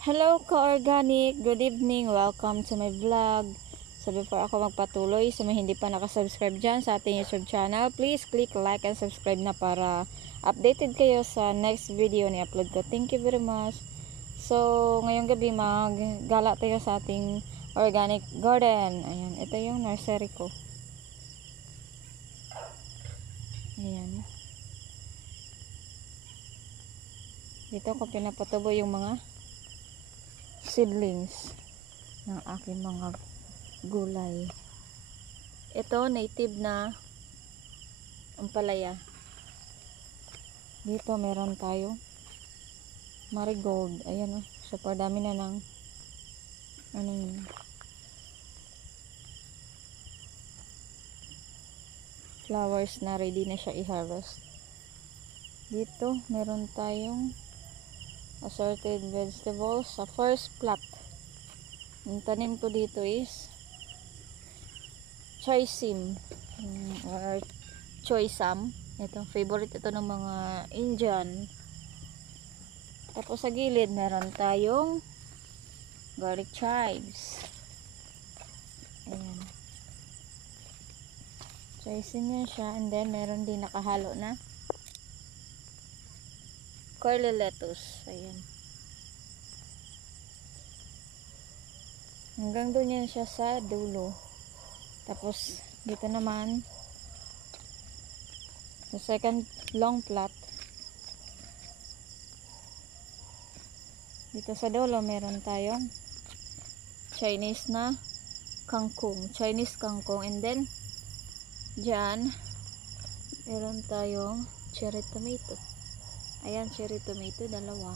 Hello ka-organic, good evening, welcome to my vlog. So before ako magpatuloy, sa mga hindi pa nakasubscribe dyan sa ating YouTube channel, please click like and subscribe na para updated kayo sa next video ni upload ko. Thank you very much. So ngayong gabi maggala tayo sa ating organic garden. Ayan, ito yung nursery ko. Ayan. Dito ko pinapatubo yung mga seedlings ng aking mga gulay. Ito native na ampalaya. Dito meron tayo marigold. Ayan oh, super dami na ng ano yun, flowers na ready na siya i-harvest. Dito meron tayong assorted vegetables sa first plot. Yung tanim ko dito is choisim or choisam. Ito, favorite ito ng mga Indian. Tapos sa gilid meron tayong garlic chives. Ayan. Choisim yan siya. And then meron din nakahalo na curly lettuce. Ayan. Hanggang doon yan siya sa dulo. Tapos dito naman sa second long plot, dito sa dulo meron tayong Chinese na kangkong, Chinese kangkong. And then dyan meron tayong cherry tomato. Ayan, cherry tomato, dalawa.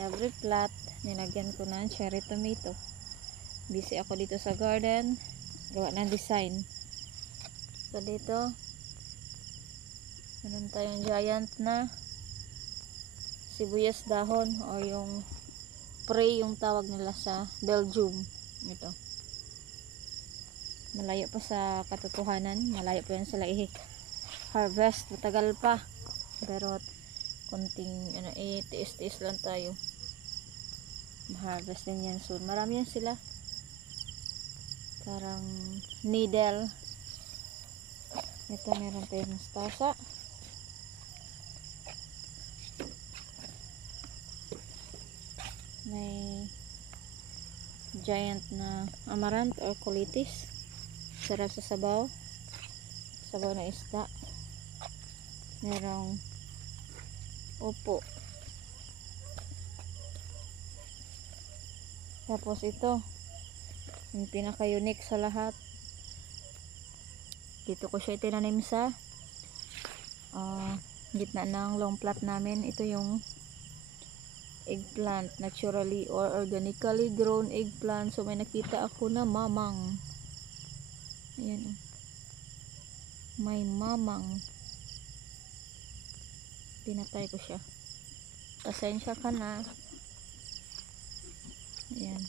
Every plot nilagyan ko ng cherry tomato. Busy ako dito sa garden, gawa ng design. So dito meron tayong giant na sibuyas dahon, o yung prey yung tawag nila sa Belgium. Ito, malayo pa sa katotohanan, malayo pa yan sila harvest, matagal pa, pero konting tiis-tiis lang tayo, ma-harvest din yan soon. Marami yan sila, parang needle. Ito meron tayong mustasa, may giant na amaranth or colitis, sarap sa sabaw na isda. Merong upo. Tapos ito yung pinaka unique sa lahat, dito ko siya itinanim sa gitna ng long plot namin. Ito yung eggplant, naturally or organically grown eggplant. So may nakita ako na mamang, ayan oh, may mamang. Pinatay ko siya, pasensya ka na. Ayan,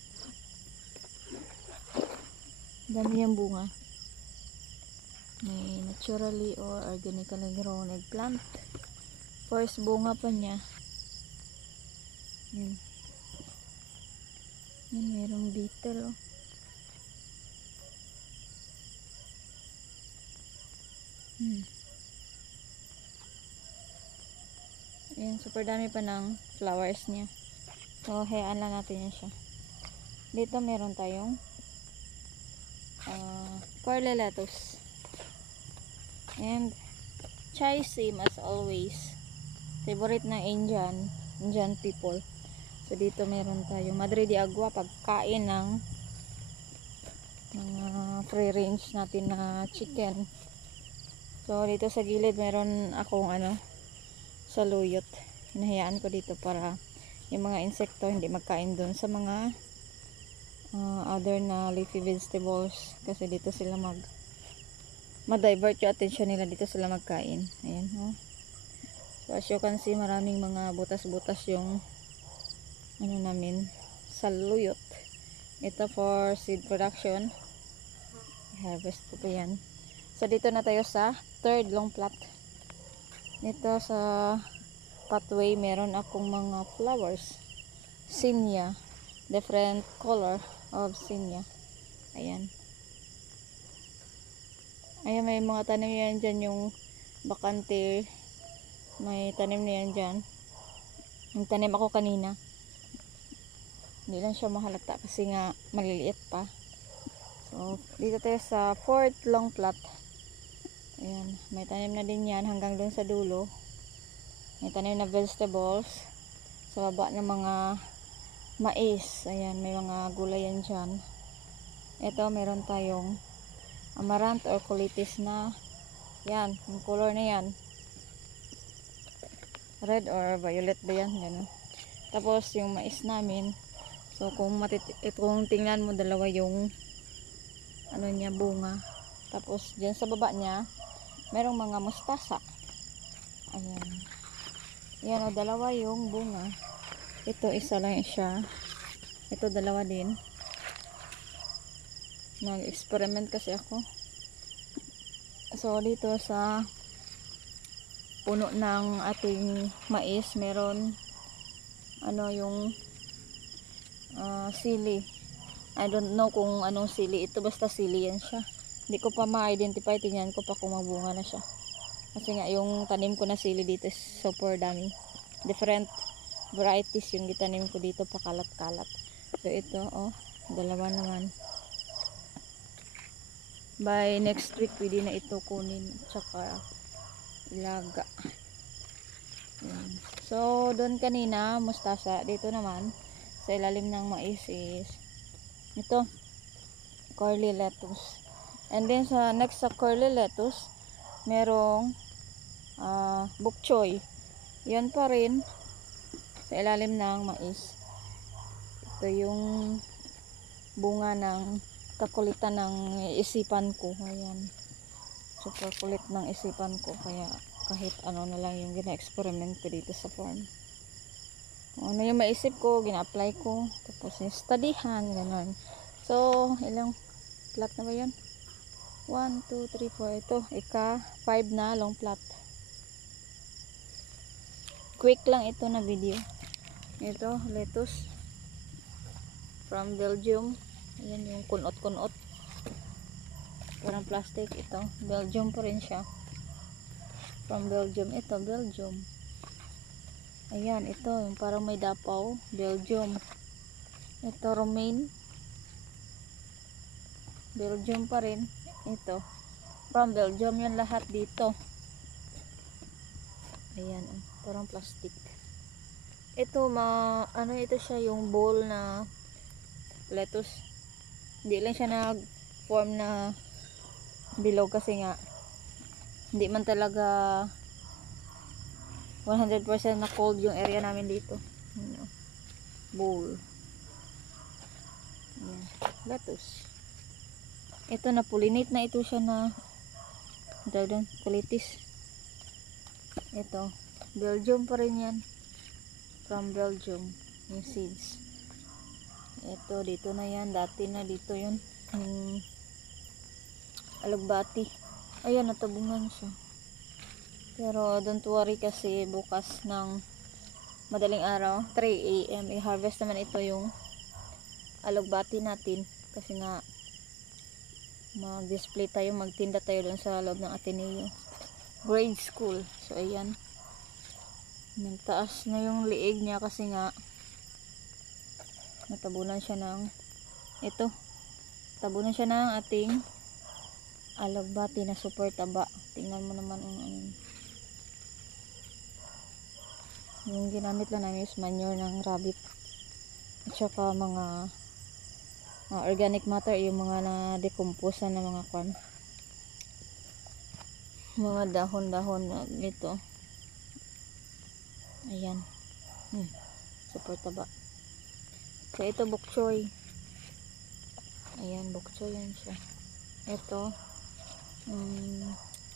dami yung bunga. May naturally or organically grown eggplant, first bunga pa niya. Yan, yan merong beetle oh. Ayan, super dami pa ng flowers niya. So hayaan lang natin yan siya. Dito meron tayong curly lettuce and chisim, as always favorite ng Indian people. So dito meron tayong madre de agua, pagkain ng mga free range natin na chicken. So dito sa gilid meron akong saluyot, hinahayaan ko dito para yung mga insekto hindi magkain doon sa mga other na leafy vegetables, kasi dito sila ma-divert yung attention nila, dito sila magkain. Ayan oh. So as you can see, maraming mga butas-butas yung namin saluyot. Ito for seed production, harvest ko pa yan. So dito na tayo sa third long plot. Ito sa pathway, meron akong mga flowers. Zinnia. Different color of zinnia. Ayan. Ayan, may mga tanim yan dyan, yung bakante. May tanim na yan dyan. Yung tanim ako kanina. Hindi lang siya mahalata kasi nga maliliit pa. So, dito tayo sa 4th long plot. Ayan, may tanim na din yan hanggang dun sa dulo. May tanim na vegetables. Sa baba ng mga mais. Ayan, may mga gulay yan dyan. Ito, meron tayong amaranth or colitis na yan, yung color na yan. Red or violet ba yan? Ganun. Tapos, yung mais namin. So, kung tingnan mo, dalawa yung ano niya, bunga. Tapos, dyan sa baba niya, merong mga mustasa. Ayan. Ayan, o, dalawa yung bunga. Ito, isa lang siya. Ito, dalawa din. Nag-experiment kasi ako. So, dito sa puno ng ating mais, meron ano yung sili. I don't know kung anong sili ito, basta sili yan siya. Hindi ko pa ma-identify, tingnan ko pa kung magbunga na siya. Kasi nga yung tanim ko na sili dito is super dami. Different varieties yung gitanim ko dito, pakalat-kalat. So ito, oh, dalawa naman. By next week, pwede na ito kunin, tsaka ilaga. Ayan. So, doon kanina, mustasa. Dito naman, sa ilalim ng mais is ito, curly lettuce. And then, sa next sa curly lettuce, merong bok choy. Yan pa rin, sa ilalim ng mais. Ito yung bunga ng kakulitan ng isipan ko. Ayan. Super kulit ng isipan ko. Kaya kahit ano na lang yung gina-experiment ko dito sa farm. Kung ano yung maisip ko, gina-apply ko. Tapos yung studyhan, gano'n. So, ilang plot na ba yun? 1, 2, 3, 4. Ito, ika-5 na long plot. Quick lang ito na video. Ito, lettuce from Belgium. Ayan yung kunot-kunot. Parang plastic ito. Belgium pa rin siya. From Belgium. Ito, Belgium. Ayan, ito. Yung parang may dapaw. Belgium. Ito, romaine. Belgium pa rin. Ito. From Belgium yan lahat dito. Ayan, oh, parang plastic. Ito, ano ito siya, yung bowl na lettuce. Hindi lang siya nag-form na bilog kasi nga hindi man talaga 100% na cold yung area namin dito. Ano, bowl. Ayan, lettuce. Ito, na pollinate na ito siya na doon, colitis. Ito, Belgium pa rin yan. From Belgium, yung seeds. Ito, dito na yan. Dati na dito yun. Yung alugbati. Ayan, natabungan siya. Pero don't worry kasi bukas ng madaling araw, 3 AM, i-harvest naman ito yung alugbati natin. Kasi nga, mag-display tayo, magtinda tayo doon sa loob ng Ateneo grade school. So ayan, nagtaas na yung liig niya kasi nga natabunan siya ng ito, tabunan siya ng ating alugbati na super taba. Tingnan mo naman yung ginamit lang namin is manure ng rabbit at saka mga organic matter, yung mga na-decompose na mga kwan, mga dahon-dahon nito. Ayan, super taba. So ito, bok choy. Ayan, bok choy yan siya. Ito,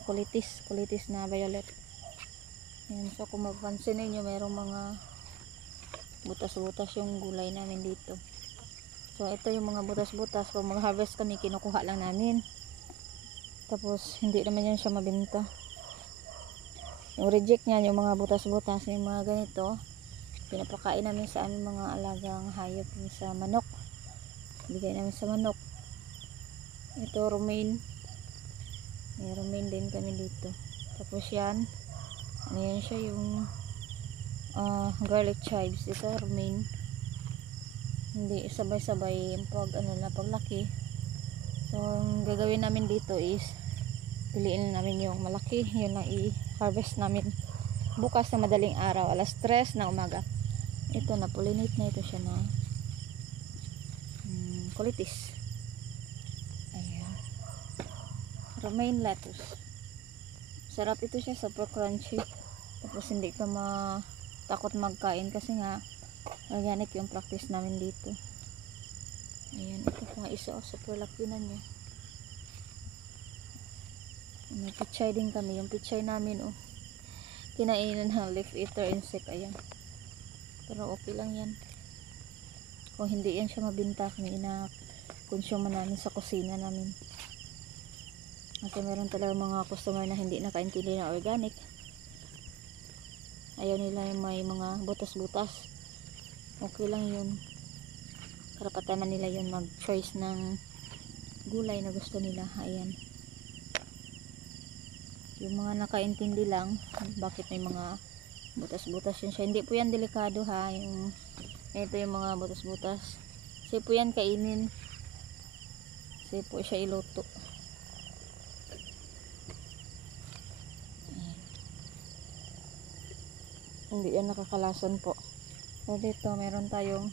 colitis na violet. Ayan, so kung mapansin ninyo, merong mga butas-butas yung gulay namin dito. So ito yung mga butas-butas. Pag mag-harvest kami, kinukuha lang namin. Tapos hindi naman yan siya mabenta. Yung reject niyan, yung mga butas-butas, yung mga ganito, pinapakain namin sa aming mga alagang hayop, yung sa manok. Bigay namin sa manok. Ito, romaine. May romaine din kami dito. Tapos yan, ano yan siya, yung garlic chives. Ito, romaine. Hindi sabay-sabay yung paglaki. So, ang gagawin namin dito is piliin namin yung malaki, yun lang i-harvest namin bukas na madaling araw, alas 3 ng umaga. Ito na pollinate na ito siya na kulitis. Ayan, romaine lettuce. Sarap ito siya, super crunchy. Tapos hindi ka takot magkain kasi nga organic yung practice namin dito. Ayan, ito pa isa, super laki na niya. May pichay din kami. Yung pichay namin, kinainan ng leaf eater insect. Ayan. Pero okay lang yan. Kung hindi yan siya mabinta, kami ina-consume namin sa kusina namin. Kasi meron talaga mga customer na hindi nakaintindi na organic. Ayaw nila yung may mga butas-butas. Okay lang yun. Karapatan na nila yun mag-choice ng gulay na gusto nila. Ayan. Yung mga nakaintindi lang bakit may mga butas-butas yun siya. Hindi po yan delikado ha. Ito yung mga butas-butas. Kasi po yan kainin. Kasi po siya iluto. Ayan. Hindi yan nakakalason po. So dito meron tayong